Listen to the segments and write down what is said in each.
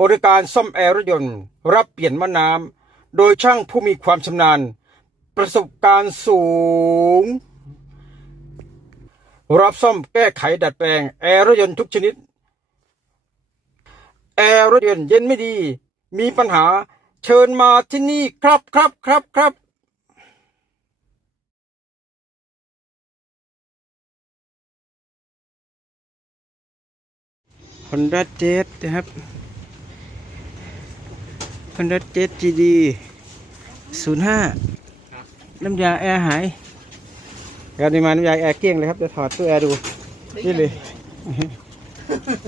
บริการซ่อมแอร์รถยนต์รับเปลี่ยนมะน้ำโดยช่างผู้มีความชำนาญ ประสบการณ์สูง รับซ่อมแก้ไขดัดแปลงแอร์รถยนต์ทุกชนิด แอร์รถยนต์เย็นไม่ดี มีปัญหาเชิญมาที่นี่ครับครับครับครับ Honda Jet นะครับ Honda Jet GD 05น้ำยาแอร์หายการนี้มาน้ำยาแอร์เกลี้ยงเลยครับจะถอดตู้แอร์ดูนี่เลย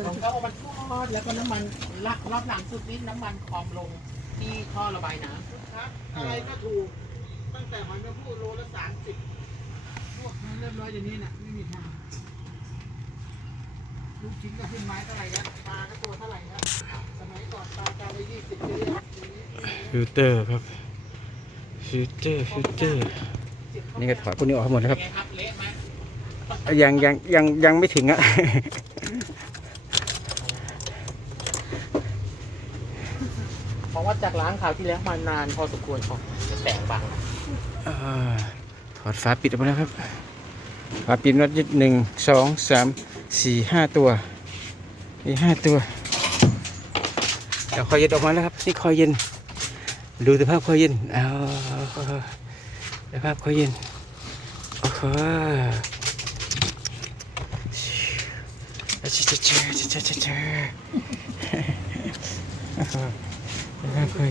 ผมก็เอามันทอดแล้วก็น้ำมันลักรอบหลังสุดนี่น้ำมันคอมลงที่ท่อระบายน้ำครับอะไรก็ถูกตั้งแต่หอยแมงผู้โลละสามสิบพวกนั้นเรียบร้อยอย่างนี้น่ะไม่มีทาง ลูกชิ้นก็ขึ้นไม้เท่าไหร่แล้วปลาก็ตัวเท่าไหร่แล้วสมัยก่อนปลาจานละยี่สิบเลยฟิลเตอร์ครับฟิลเตอร์ฟิลเตอร์ นี่ก็ถอดพวกนี้ออกหมดนะครับ ยังยังยังยังไม่ถึงอะเพราะว่าจากล้างคราวที่แล้วมานานพอสมควรของแสงบังอถอดฝาปิดออกมาแล้วครับฝาปิดน็อตยึดหนึ่งสองสาม สี่ห้าตัวนี่ห้าตัวเดี๋ยวคอยเย็นออกมาแล้วครับนี่คอยเย็น ดูสภาพคอยเย็นเอาสภาพคอยเย็นโอ้โหเจ้าเจ้าเจ้าเจ้าเจ้าโอ้โหสภาพคอย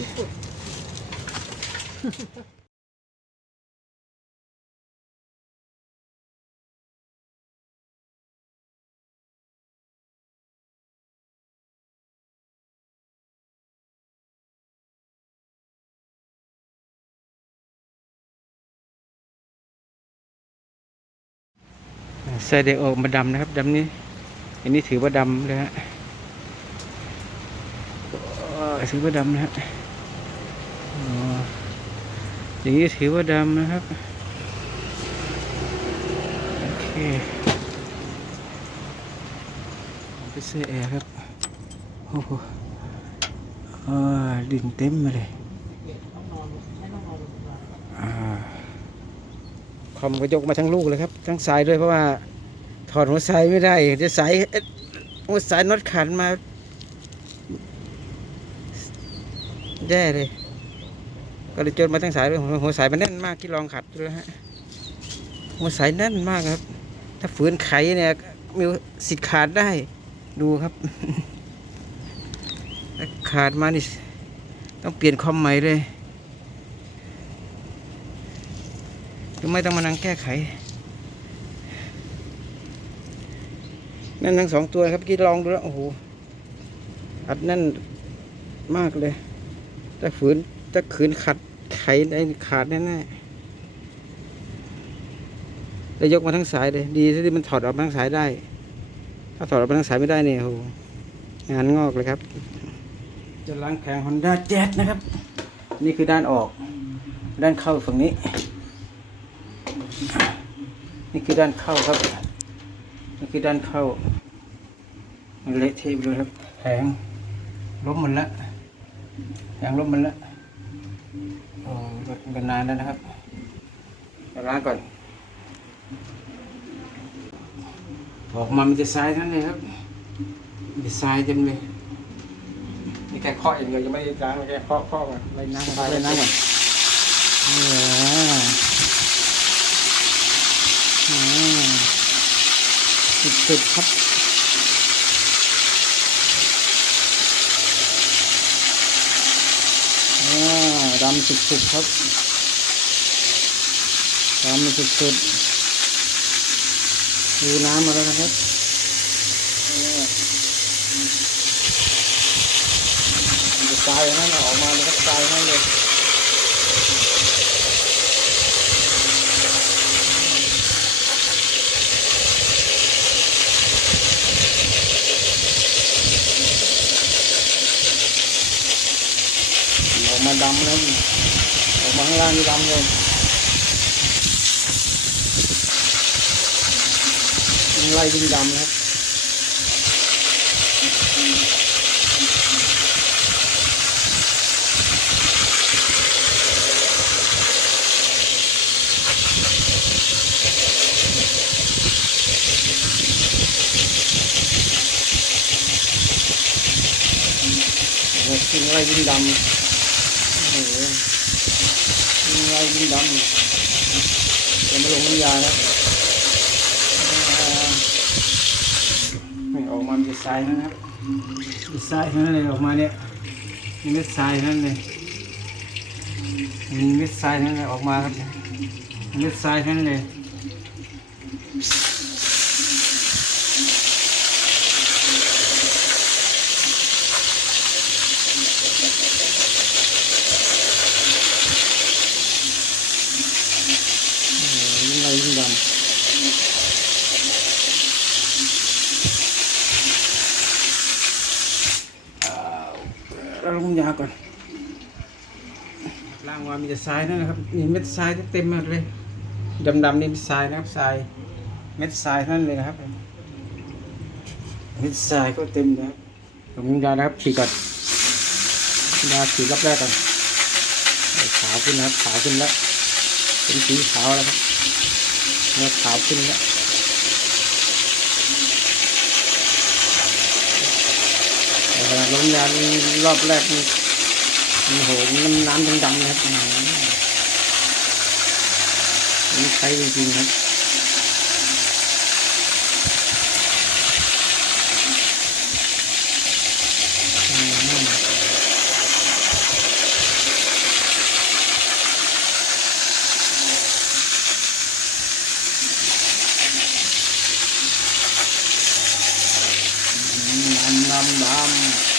เย็นใส่เด็กออกมาดำนะครับดำนี้ อันนี้ถือว่าดำเลยฮะถือว่าดำนะฮะอย่างนี้ถือว่าดำนะครับโอเคไปเสื้อแอร์ครับโอ้โหดินเต็มมาเลยต้องนอนไม่ต้องนอนอ่าคอมก็ยกมาทั้งลูกเลยครับ ทั้งสายด้วยเพราะว่า ถอดหัวสายไม่ได้จะสายหัวสายน็อตขันมาแย่เลย ก็เลยจนมาทั้งสายด้วยหัวสายมันแน่นมากที่ลองขัดดูแล้วฮะหัวสายแน่นมากครับ ถ้าฝืนไขเนี่ยมีสิทธิ์ขาดได้ดูครับขาดมานี่ต้องเปลี่ยนคอมใหม่เลยไม่ต้องมานั่งแก้ไข นั่นทั้งสองตัวครับกี้ลองดูแล้วโอ้โหอัดนั่นมากเลยถ้าฝืนถ้าขืนขัดไขได้ขาดแน่ๆแล้วยกมาทั้งสายเลย ดีที่มันถอดออกมาทั้งสายได้ ถ้าถอดออกมาทั้งสายไม่ได้เนี่ยโอ้โหงานงอกเลยครับ จะล้างแผง Honda Jazz นะครับ นี่คือด้านออก ด้านเข้าฝั่งนี้ นี่คือด้านเข้าครับ นี่คือด้านเข้า มันเละเทะไปเลยครับ แผงล้มหมดละแผงล้มหมดละโอ้รถมันนานแล้วนะครับไปล้างก่อน ออกมามันจะทรายทั้งนั้นเลยครับมีทรายเต็มเลยนี่แค่เคาะอย่างเดียวยังไม่ได้ล้างเลยแค่เคาะเคาะก่อนไล่น้ำก่อนไล่น้ำก่อนนี่แหละอืม สุดๆครับ ดำสุดๆครับ ดำสุดๆ ดูน้ำมาแล้วนะครับนี่ยมันจะตายอย่างนั้นออกมามันก็ตายอย่างนั้นเลย ลานี่ล้ำเลยไล่ดินดำครับกินอะไรดินดำ อะไรดินดำจะมาลงน้ำยานะไม่ออกมามีทรายนะครับมีทรายทั้งนั้นเลยออกมาเนี่ยมีเม็ดทรายทั้งนั้นเลยมีเม็ดทรายทั้งนั้นเลยออกมาครับเม็ดทรายทั้งนั้นเลย ยิ่งเรายิ่งดำ เราลงยาก่อนล่างว่ามีแต่ทรายนั่นนะครับนี่เม็ดทรายเต็มหมดเลยดำๆนี่เป็นทรายนะครับทรายเม็ดทรายนั่นเลยนะครับเม็ดทรายก็เต็มนะครับลงยานะครับฉีดก่อนยาฉีดรอบแรกก่อนขาวขึ้นนะครับขาวขึ้นแล้วเป็นสีขาวแล้วครับเนื้อขาวขึ้นแล้วแต่เวลาลง ยารอบแรกนี่โอ้โหน้ำน้ำดำๆนะครับอื้อหือนี่ใช้จริงๆครับอืม น้ำน้ำน้ำ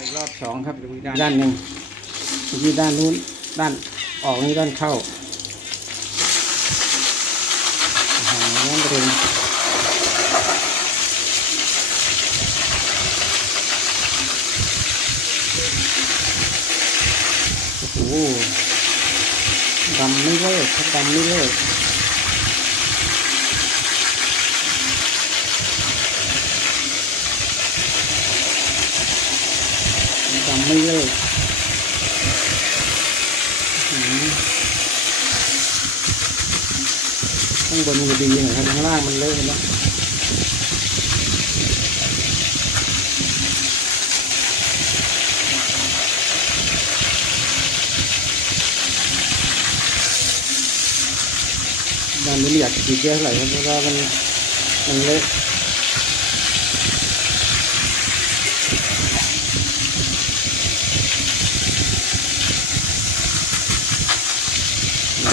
อีกรอบสองครับ ด้านหนึ่งเมื่ด้านนู้นด้านออกนี่ด้านเข้าอาหารน้ำเร็งโอ้โหดำไม่เลิกดำไม่เลิก ไม่เลิกอื้อหือข้างบนมันดีน่อยครับข้างล่างมันเลิกแล้วด้านนี้ไม่อยากจะขีดเยอะเท่าไหร่ครับเพราะว่ามันมันเละ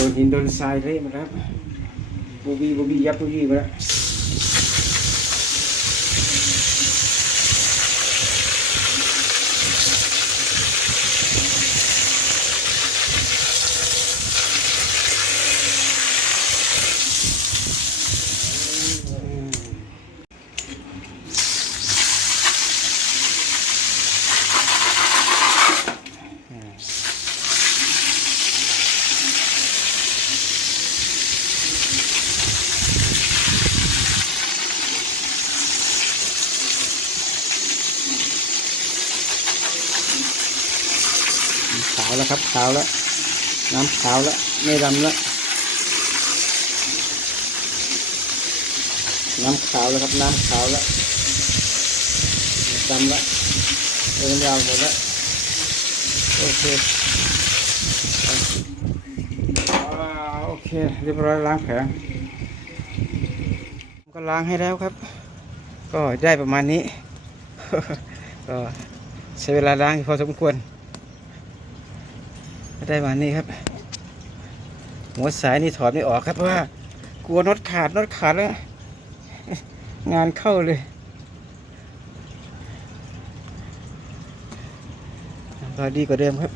โดนหินโดนทรายเละหมาแล้วครับบูบี้บูบี้ยับบูบี้มาแล้ว ขาแล้วครับขาวแล้ว น้ำขาวแล้ว ไม่ดำแล้ว น้ำขาวแล้วครับ น้ำขาวแล้วดำแล้วเอ็นยาวหมดแล้ว โอเคโอเค เรียบร้อยล้างแผลก็ล้างให้แล้วครับ ก็ได้ประมาณนี้ ก็ใช้เวลาล้างพอสมควร ได้มานี้ครับ หัวสายนี่ถอดไม่ออกครับเพราะว่ากลัวน็อตขาดน็อตขาดแล้ว งานเข้าเลยก็ดีกว่าเดิมครับ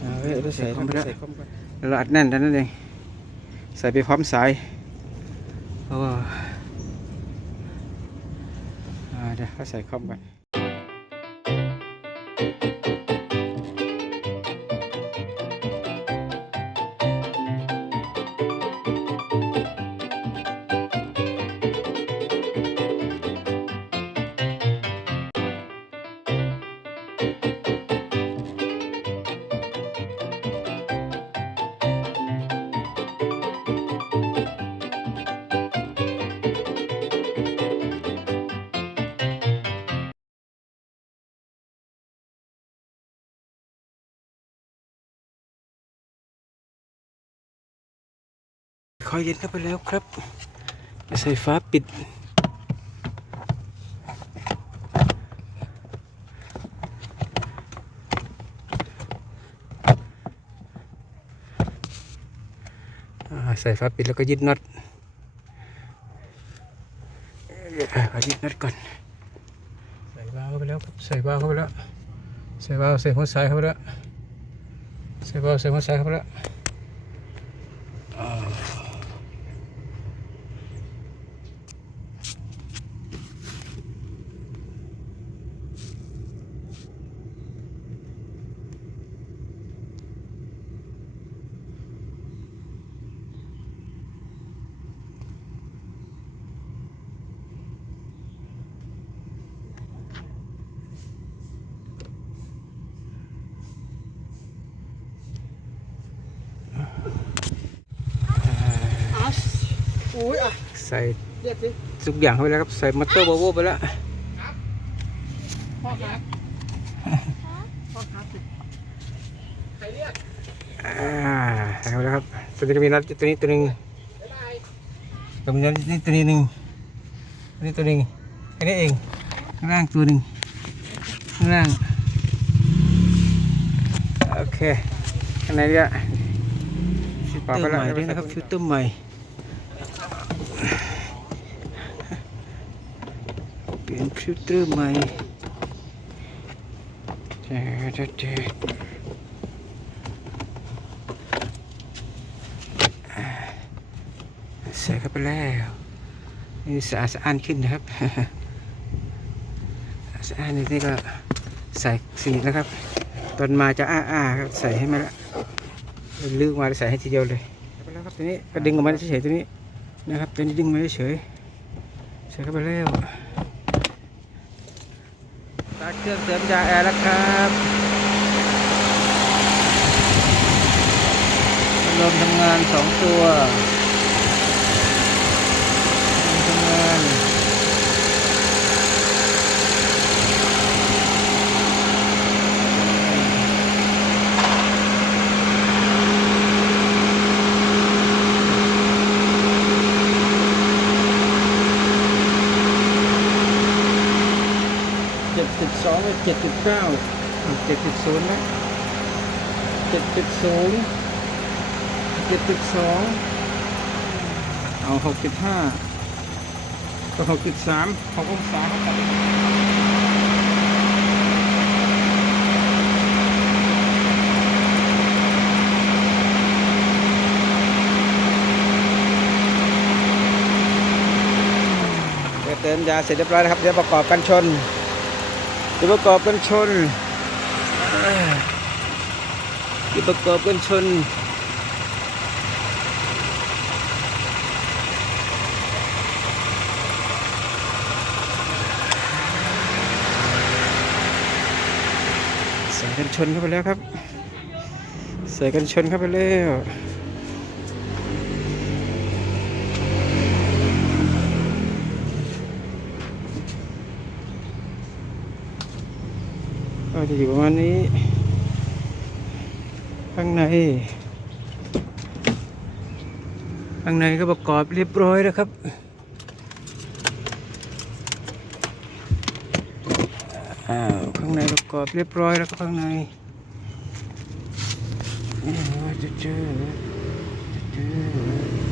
เอาไว้ใส่คอมไปแล้วเราอัดแน่นท่านั้นเองใส่ไปพร้อมสายโอ้อ่าเดี๋ยวเขาใส่คอมก่อน อยเย็นเข้าไปแล้วครับใส่ฟ้าปิด ใส่ฟ้าปิดแล้วก็ยึดน็อตอ่ายึดน็อตก่อน ใส่วาล์วเข้าไปแล้วครับ ใส่วาล์วเข้าไปแล้ว ใส่วาล์วใส่หัวสายเข้าไปแล้ว ใส่วาล์วใส่หัวสายเข้าไปแล้ว ส่เรียกสิทุกอย่างเข้าไปแล้วครับ ใส่มอเตอร์โบโวไปแล้วพ่อครับพ่อครับใครเรียกอ่าใส่เข้าไปแล้วครับตัวนี้ก็มีน็อตตัวนี้ตัวหนึ่งบ๊ายบายตัวนี้นี่ตัวนี้หนึ่งตัวนี้ตัวหนึ่งแค่นี้เองข้างล่างตัวหนึ่งข้างล่างโอเคข้างในเนี่ยฟิลเตอร์ใหม่ด้วยนะครับฟิลเตอร์ใหม่ เปลี่ยนฟิลเตอร์ใหม่เจ๊เจ๊เจ๊ใส่เข้าไปแล้วนี่สะอาดสะอ้านขึ้นนะครับสะอ้านนี่นี่ก็ใส่สีแล้วครับ ตอนมาจะอ้าๆครับใส่ให้มาละลืมมาใส่ให้ทีเดียวเลยแล้วครับตัวนี้ก็ดึงออกมาเฉยๆตัวนี้นะครับตัวนี้ดึงมาเฉยใส่เข้าไปแล้ว เครื่องเสริมยาแอร์แล้วครับลมทำงานสองตัวพัดลมทำงาน เจ็ดจุดสอง เจ็ดจุดเก้าเจ็ดจุดศูนย์นะเจ็ดจุดศูนย์เจ็ดจุดสองเอาหกจุดห้าก็หกจุดสามหกองศาครับเติมยาเสร็จเรียบร้อยแล้วครับ เดี๋ยวประกอบกันชน เดี๋ยวประกอบกันชนเอ้ยเดี๋ยวประกอบกันชนใส่กันชนเข้าไปแล้วครับ ใส่กันชนเข้าไปแล้ว จะอยู่ประมาณนี้ ข้างใน ข้างในก็ประกอบเรียบร้อยแล้วครับอ้าวข้างในประกอบเรียบร้อยแล้วครับข้างในอ้าวจะเจอจะเจอ